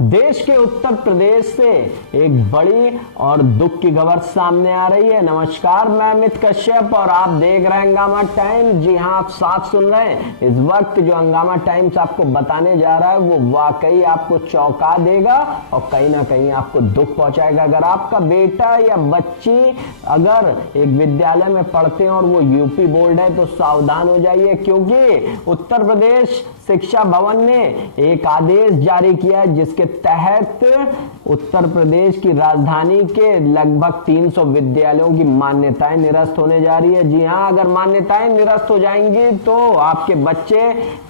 देश के उत्तर प्रदेश से एक बड़ी और दुख की खबर सामने आ रही है। नमस्कार, मैं अमित कश्यप और आप देख रहे हैं हंगामा टाइम्स। जी हां, आप साथ सुन रहे हैं। इस वक्त जो हंगामा टाइम्स आपको बताने जा रहा है वो वाकई आपको चौंका देगा और कहीं ना कहीं आपको दुख पहुंचाएगा। अगर आपका बेटा या बच्ची अगर एक विद्यालय में पढ़ते हैं और वो यूपी बोर्ड है तो सावधान हो जाइए, क्योंकि उत्तर प्रदेश शिक्षा भवन ने एक आदेश जारी किया है जिसके तहत उत्तर प्रदेश की राजधानी के लगभग 300 विद्यालयों की मान्यताएं निरस्त होने जा रही है। जी हां, अगर मान्यताएं निरस्त हो जाएंगी तो आपके बच्चे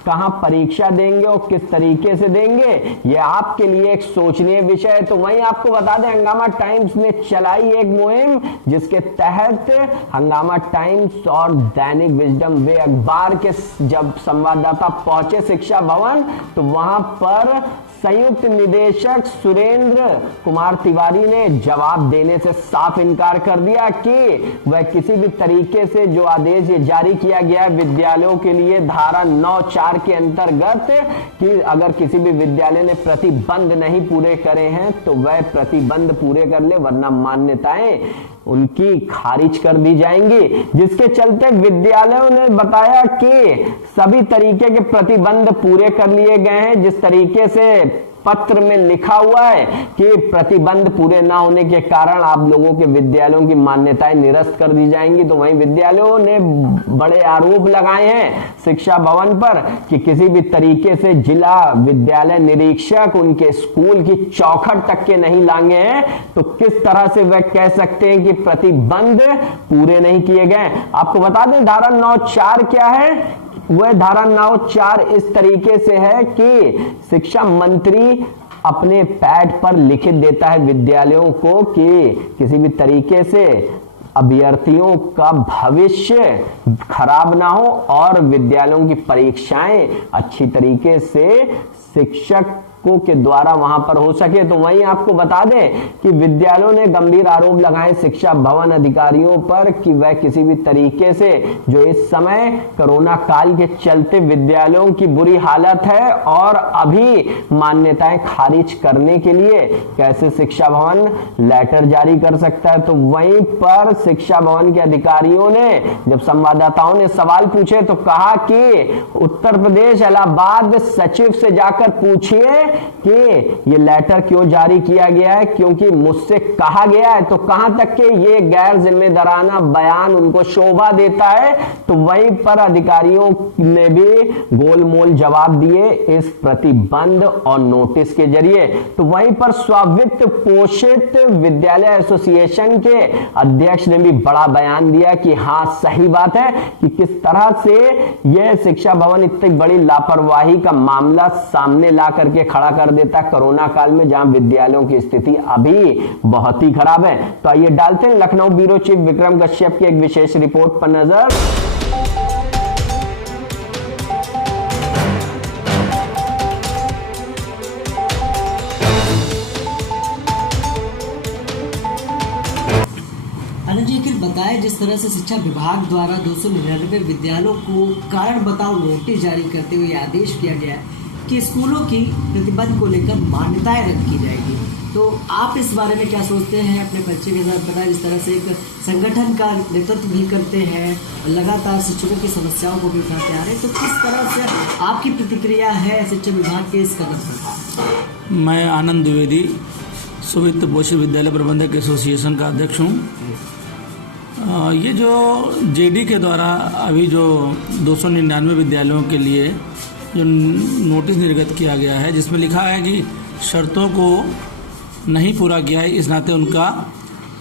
कहां परीक्षा देंगे और किस तरीके से देंगे, यह आपके लिए एक सोचनीय विषय है। तो वहीं आपको बता दें, हंगामा टाइम्स ने चलाई एक मुहिम जिसके तहत हंगामा टाइम्स और दैनिक विजडम वे अखबार के जब संवाददाता पहुंचे शिक्षा भवन तो वहां पर संयुक्त निदेशक सुरेंद्र कुमार तिवारी ने जवाब देने से साफ इनकार कर दिया कि वह किसी भी तरीके से जो आदेश ये जारी किया गया है विद्यालयों के लिए धारा 9(4) के अंतर्गत कि अगर किसी भी विद्यालय ने प्रतिबंध नहीं पूरे करे हैं तो वह प्रतिबंध पूरे कर ले, वरना मान्यताएं उनकी खारिज कर दी जाएंगी। जिसके चलते विद्यालयों ने बताया कि सभी तरीके के प्रतिबंध पूरे कर लिए गए हैं। जिस तरीके से पत्र में लिखा हुआ है कि प्रतिबंध पूरे ना होने के कारण आप लोगों के विद्यालयों की मान्यताएं निरस्त कर दी जाएंगी। तो वहीं विद्यालयों ने बड़े आरोप लगाए हैं शिक्षा भवन पर कि किसी भी तरीके से जिला विद्यालय निरीक्षक उनके स्कूल की चौखट तक के नहीं लांगे हैं, तो किस तरह से वह कह सकते हैं कि प्रतिबंध पूरे नहीं किए गए। आपको बता दें धारा 9(4) क्या है। वह धारा 9(4) इस तरीके से है कि शिक्षा मंत्री अपने पैड पर लिखित देता है विद्यालयों को कि किसी भी तरीके से अभ्यर्थियों का भविष्य खराब ना हो और विद्यालयों की परीक्षाएं अच्छी तरीके से शिक्षकों के द्वारा वहां पर हो सके। तो वहीं आपको बता दें कि विद्यालयों ने गंभीर आरोप लगाए शिक्षा भवन अधिकारियों पर कि वह किसी भी तरीके से जो इस समय कोरोना काल के चलते विद्यालयों की बुरी हालत है और अभी मान्यताएं खारिज करने के लिए कैसे शिक्षा भवन लेटर जारी कर सकता है। तो वहीं पर शिक्षा भवन के अधिकारियों ने जब संवाददाताओं ने सवाल पूछे तो कहा कि उत्तर प्रदेश इलाहाबाद सचिव से जाकर पूछिए कि ये लेटर क्यों जारी किया गया है, क्योंकि मुझसे कहा गया है। तो कहां तक के ये गैर जिम्मेदाराना बयान उनको शोभा देता है। तो वहीं पर अधिकारियों ने भी गोलमोल जवाब दिए इस प्रतिबंध और नोटिस के जरिए। तो वहीं पर स्वावित्त पोषित विद्यालय एसोसिएशन के अध्यक्ष ने भी बड़ा बयान दिया कि हाँ, सही बात है कि किस तरह से यह शिक्षा भवन इतनी बड़ी लापरवाही का मामला सामने ला करके खड़ा कर देता कोरोना काल में, जहां विद्यालयों की स्थिति अभी बहुत ही खराब है। तो आइए डालते हैं लखनऊ ब्यूरो चीफ विक्रम कश्यप की एक विशेष रिपोर्ट पर नजर। आनंद जी, फिर बताएं, जिस तरह से शिक्षा विभाग द्वारा 299 विद्यालयों को कारण बताओ नोटिस जारी करते हुए आदेश किया गया है कि स्कूलों की प्रतिबंध को लेकर मान्यताएं रद्द की जाएगी, तो आप इस बारे में क्या सोचते हैं? अपने बच्चे के साथ बताएं, जिस तरह से एक संगठन का नेतृत्व भी करते हैं, लगातार शिक्षकों की समस्याओं को भी उठाते आ रहे हैं, तो किस तरह से आपकी प्रतिक्रिया है शिक्षा विभाग के इस कदम पर? मैं आनंद द्विवेदी, स्वावित्त पोषित विद्यालय प्रबंधक एसोसिएशन का अध्यक्ष हूँ। ये जो जेडी के द्वारा अभी जो 299 विद्यालयों के लिए जो नोटिस निर्गत किया गया है, जिसमें लिखा है कि शर्तों को नहीं पूरा किया है, इस नाते उनका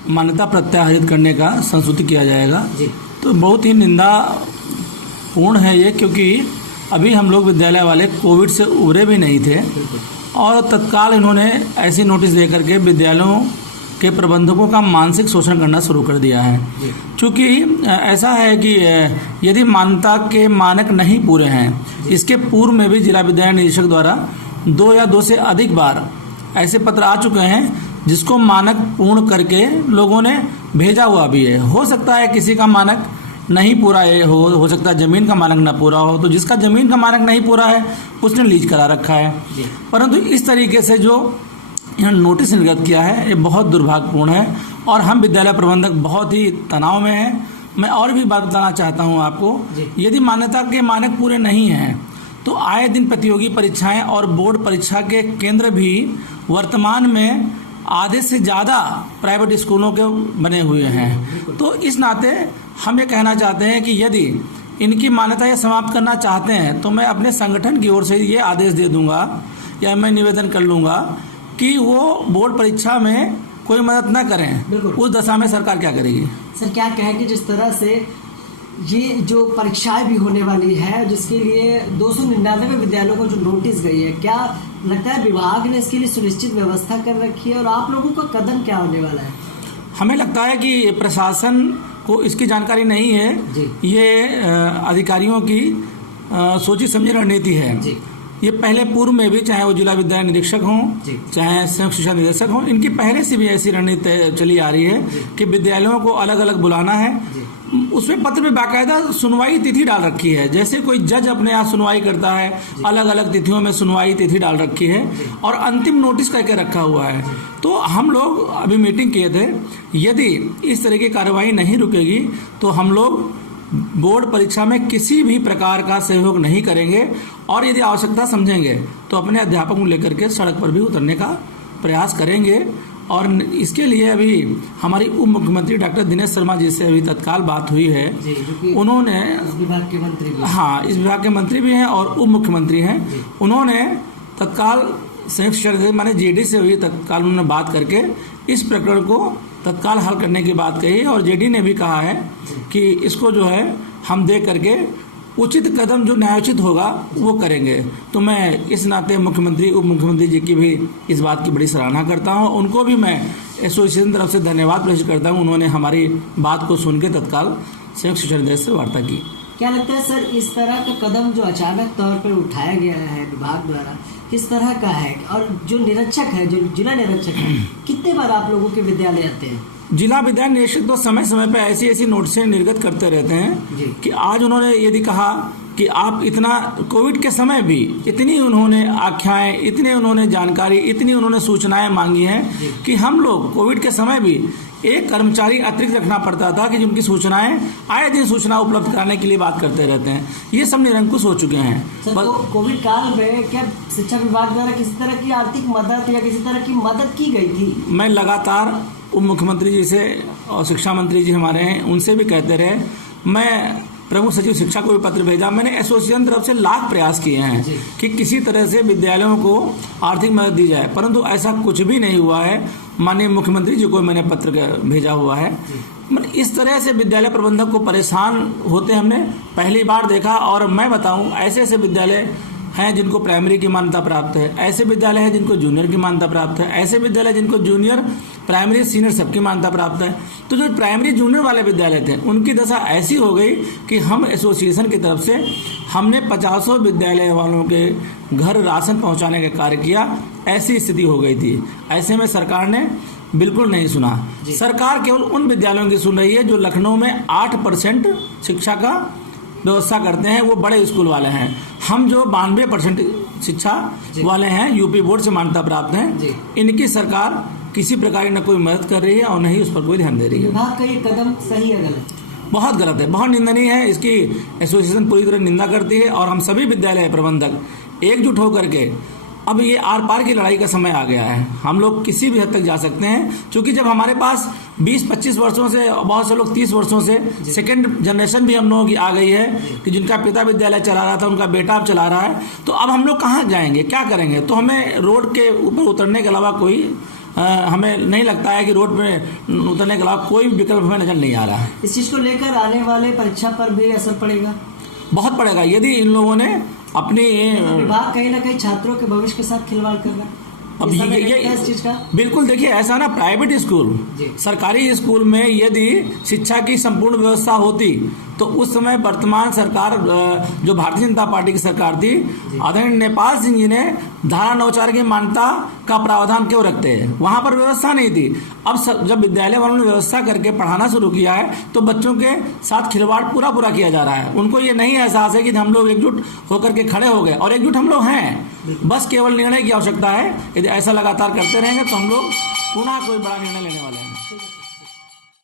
मान्यता प्रत्याहरित करने का संशोधित किया जाएगा। तो बहुत ही निंदापूर्ण है ये, क्योंकि अभी हम लोग विद्यालय वाले कोविड से उबरे भी नहीं थे और तत्काल इन्होंने ऐसी नोटिस दे करके विद्यालयों के प्रबंधकों का मानसिक शोषण करना शुरू कर दिया है। क्योंकि ऐसा है कि यदि मान्यता के मानक नहीं पूरे हैं, इसके पूर्व में भी जिला विद्यालय निदेशक द्वारा 2 या 2 से अधिक बार ऐसे पत्र आ चुके हैं जिसको मानक पूर्ण करके लोगों ने भेजा हुआ भी है। हो सकता है किसी का मानक नहीं पूरा हो सकता है जमीन का मानक ना पूरा हो, तो जिसका जमीन का मानक नहीं पूरा है उसने लीज करा रखा है। परंतु इस तरीके से जो इन्होंने नोटिस निर्गत किया है ये बहुत दुर्भाग्यपूर्ण है और हम विद्यालय प्रबंधक बहुत ही तनाव में हैं। मैं और भी बात बताना चाहता हूं आपको, यदि मान्यता के मानक पूरे नहीं हैं तो आए दिन प्रतियोगी परीक्षाएं और बोर्ड परीक्षा के केंद्र भी वर्तमान में आधे से ज़्यादा प्राइवेट स्कूलों के बने हुए हैं। तो इस नाते हम ये कहना चाहते हैं कि यदि इनकी मान्यता ये समाप्त करना चाहते हैं तो मैं अपने संगठन की ओर से ये आदेश दे दूंगा या मैं निवेदन कर लूँगा कि वो बोर्ड परीक्षा में कोई मदद न करें। उस दशा में सरकार क्या करेगी? सर क्या कहेंगे जिस तरह से ये जो परीक्षाएं भी होने वाली है जिसके लिए 299 विद्यालयों को जो नोटिस गई है, क्या लगता है विभाग ने इसके लिए सुनिश्चित व्यवस्था कर रखी है और आप लोगों का कदम क्या होने वाला है? हमें लगता है कि प्रशासन को इसकी जानकारी नहीं है, ये अधिकारियों की सोची समझी रणनीति है। ये पहले पूर्व में भी, चाहे वो जिला विद्यालय निरीक्षक हों चाहे संयुक्त शिक्षा निदेशक हों, इनकी पहले से भी ऐसी रणनीति चली आ रही है कि विद्यालयों को अलग अलग बुलाना है। उसमें पत्र में बाकायदा सुनवाई तिथि डाल रखी है, जैसे कोई जज अपने यहाँ सुनवाई करता है, अलग अलग तिथियों में सुनवाई तिथि डाल रखी है और अंतिम नोटिस करके रखा हुआ है। तो हम लोग अभी मीटिंग किए थे, यदि इस तरह की कार्रवाई नहीं रुकेगी तो हम लोग बोर्ड परीक्षा में किसी भी प्रकार का सहयोग नहीं करेंगे और यदि आवश्यकता समझेंगे तो अपने अध्यापकों को लेकर के सड़क पर भी उतरने का प्रयास करेंगे। और इसके लिए अभी हमारी उप मुख्यमंत्री डॉक्टर दिनेश शर्मा जी से अभी तत्काल बात हुई है। उन्होंने इस विभाग के मंत्री भी, हाँ, इस विभाग के मंत्री भी हैं और उप मुख्यमंत्री हैं। उन्होंने तत्काल संयुक्त शिक्षा माने जेडी से हुई तत्काल उन्होंने बात करके इस प्रकरण को तत्काल हल करने की बात कही और जेडी ने भी कहा है कि इसको जो है हम देख करके उचित कदम जो न्यायोचित होगा वो करेंगे। तो मैं इस नाते मुख्यमंत्री उप मुख्यमंत्री जी की भी इस बात की बड़ी सराहना करता हूं। उनको भी मैं एसोसिएशन तरफ से धन्यवाद प्रेषित करता हूं, उन्होंने हमारी बात को सुन के तत्काल संयुक्त शिक्षा निदेश से वार्ता की। क्या लगता है सर इस तरह का कदम जो अचानक तौर पर उठाया गया है विभाग द्वारा किस तरह का है और जो निरीक्षक है, जो जिला निरीक्षक है, कितने बार आप लोगों के विद्यालय आते हैं? जिला विद्यालय निरीक्षक तो समय समय पर ऐसी नोटिसें निर्गत करते रहते हैं कि आज उन्होंने यदि कहा कि आप इतना कोविड के समय भी इतनी उन्होंने आख्याएं, इतनी उन्होंने जानकारी, इतनी उन्होंने सूचनाएं मांगी हैं कि हम लोग कोविड के समय भी एक कर्मचारी अतिरिक्त रखना पड़ता था कि जिनकी सूचनाएं आए दिन सूचना उपलब्ध कराने के लिए बात करते रहते हैं। ये सब निरंकुश हो चुके हैं। कोविड काल में क्या शिक्षा विभाग द्वारा किसी तरह की आर्थिक मदद या किसी तरह की मदद की गई थी? मैं लगातार उप मुख्यमंत्री जी से और शिक्षा मंत्री जी हमारे हैं उनसे भी कहते रहे, मैं प्रमुख सचिव शिक्षा को भी पत्र भेजा, मैंने एसोसिएशन तरफ से लाख प्रयास किए हैं कि किसी तरह से विद्यालयों को आर्थिक मदद दी जाए, परंतु ऐसा कुछ भी नहीं हुआ है। माननीय मुख्यमंत्री जी को मैंने पत्र भेजा हुआ है। इस तरह से विद्यालय प्रबंधक को परेशान होते हमने पहली बार देखा। और मैं बताऊं, ऐसे ऐसे विद्यालय हैं जिनको प्राइमरी की मान्यता प्राप्त है, ऐसे विद्यालय हैं जिनको जूनियर की मान्यता प्राप्त है, ऐसे विद्यालय जिनको जूनियर प्राइमरी सीनियर सबकी मान्यता प्राप्त है। तो जो प्राइमरी जूनियर वाले विद्यालय थे उनकी दशा ऐसी हो गई कि हम एसोसिएशन की तरफ से हमने 50 विद्यालय वालों के घर राशन पहुंचाने का कार्य किया, ऐसी स्थिति हो गई थी। ऐसे में सरकार ने बिल्कुल नहीं सुना। सरकार केवल उन विद्यालयों की सुन रही है जो लखनऊ में 8% शिक्षा का व्यवस्था करते हैं, वो बड़े स्कूल वाले हैं। हम जो 92% शिक्षा वाले हैं यूपी बोर्ड से मान्यता प्राप्त हैं, इनकी सरकार किसी प्रकार की न कोई मदद कर रही है और न ही उस पर कोई ध्यान दे रही है। विभाग का ये कदम सही है गलत? बहुत गलत है, बहुत निंदनीय है। इसकी एसोसिएशन पूरी तरह निंदा करती है और हम सभी विद्यालय प्रबंधक एकजुट होकर के अब ये आर पार की लड़ाई का समय आ गया है। हम लोग किसी भी हद तक जा सकते हैं, क्योंकि जब हमारे पास 20-25 वर्षों से, बहुत से लोग 30 वर्षों से सेकंड जनरेशन भी हम लोगों की आ गई है कि जिनका पिता विद्यालय चला रहा था उनका बेटा अब चला रहा है। तो अब हम लोग कहाँ जाएंगे, क्या करेंगे? तो हमें रोड के ऊपर उतरने के अलावा कोई हमें नहीं लगता है कि रोड पे उतरने के अलावा कोई विकल्प हमें नजर नहीं आ रहा है। इस चीज़ को लेकर आने वाले परीक्षा पर भी असर पड़ेगा? बहुत पड़ेगा। यदि इन लोगों ने अपनी विभाग कहीं ना कहीं छात्रों के भविष्य के साथ खिलवाड़ कर रहा है। अब ये इस चीज का बिल्कुल देखिए, ऐसा ना प्राइवेट स्कूल सरकारी स्कूल में यदि शिक्षा की संपूर्ण व्यवस्था होती तो उस समय वर्तमान सरकार जो भारतीय जनता पार्टी की सरकार थी, आदरणीय नेपाल सिंह जी ने धारा 9/4 की मान्यता का प्रावधान क्यों रखते हैं? वहां पर व्यवस्था नहीं थी। अब जब विद्यालय वालों ने व्यवस्था करके पढ़ाना शुरू किया है तो बच्चों के साथ खिलवाड़ पूरा किया जा रहा है। उनको ये नहीं एहसास है कि हम लोग एकजुट होकर के खड़े हो गए, और एकजुट हम लोग हैं। बस केवल निर्णय की आवश्यकता है। यदि ऐसा लगातार करते रहेंगे तो हम लोग पुनः कोई बड़ा निर्णय लेने वाले हैं।